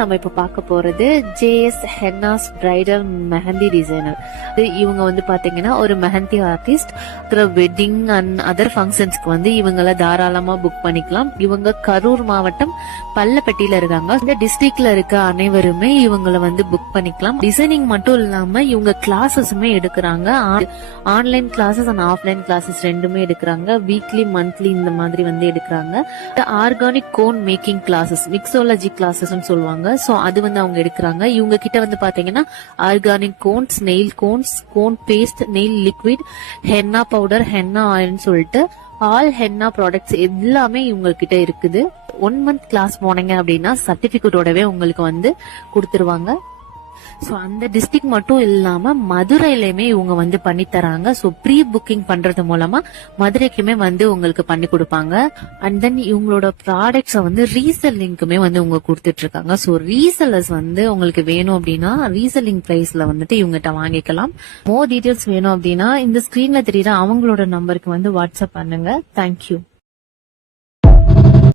நம்ம இப்ப பார்க்க போறது JS Henna's bridal mehndi designer. இவங்க வந்து பாத்தீங்கன்னா ஒரு mehndi artist. Wedding and other ஃபங்க்ஷன்ஸ்க்கு வந்து இவங்கள தாராளமா புக் பண்ணிக்கலாம். இவங்க கரூர் மாவட்டம் பள்ளப்பட்டியில இருக்காங்க. இந்த டிஸ்ட்ரிக்ட்ல இருக்க அனைவருமே இவங்கள வந்து புக் பண்ணிக்கலாம். டிசைனிங் மட்டும் இல்லாம இவங்க கிளாஸஸுமே எடுக்கிறாங்க. Online classes and offline classes ரெண்டுமே எடுக்கிறாங்க. வீக்லி மந்த்லி இந்த மாதிரி வந்து எடுக்கிறாங்க. Organic cone making classes, mixology classes சொல்லுவாங்க. சோ அது வந்து அவங்க எடுக்கிறாங்க. இவங்க கிட்ட வந்து பாத்தீங்கன்னா organic cones, nail cones, cone paste, nail liquid, henna powder, henna oil சொல்லிட்டு ஆல் ஹென்னா ப்ராடக்ட்ஸ் எல்லாமே இவங்க கிட்ட இருக்குது. 1 மந்த் கிளாஸ் போனீங்க அப்படின்னா சர்டிபிகேட்டோடவே உங்களுக்கு வந்து கொடுத்துருவாங்க. சோ அந்த டிஸ்ட்ரிக்ட் மட்டும் இல்லாம மதுரையிலுமே இவங்க வந்து பண்ணி தராங்க. சோ ப்ரீ புக்கிங் பண்றது மூலமா மதுரைக்குமே வந்து உங்களுக்கு பண்ணி கொடுப்பாங்க. அண்ட் தென் இவங்களோட ப்ராடக்ட்ஸ வந்து ரீசெல்லிங்க்குமே வந்து இவங்க கொடுத்துட்டு இருக்காங்க. சோ ரீசெல்லர்ஸ் வந்து உங்களுக்கு வேணும் அப்படின்னா ரீசெல்லிங் பிரைஸ்ல வந்துட்டு இவங்ககிட்ட வாங்கிக்கலாம். மோர் டீடைல்ஸ் வேணும் அப்படின்னா இந்த ஸ்கிரீன்ல தெரியற அவங்களோட நம்பருக்கு வந்து வாட்ஸ்அப் பண்ணுங்க. தேங்க்யூ.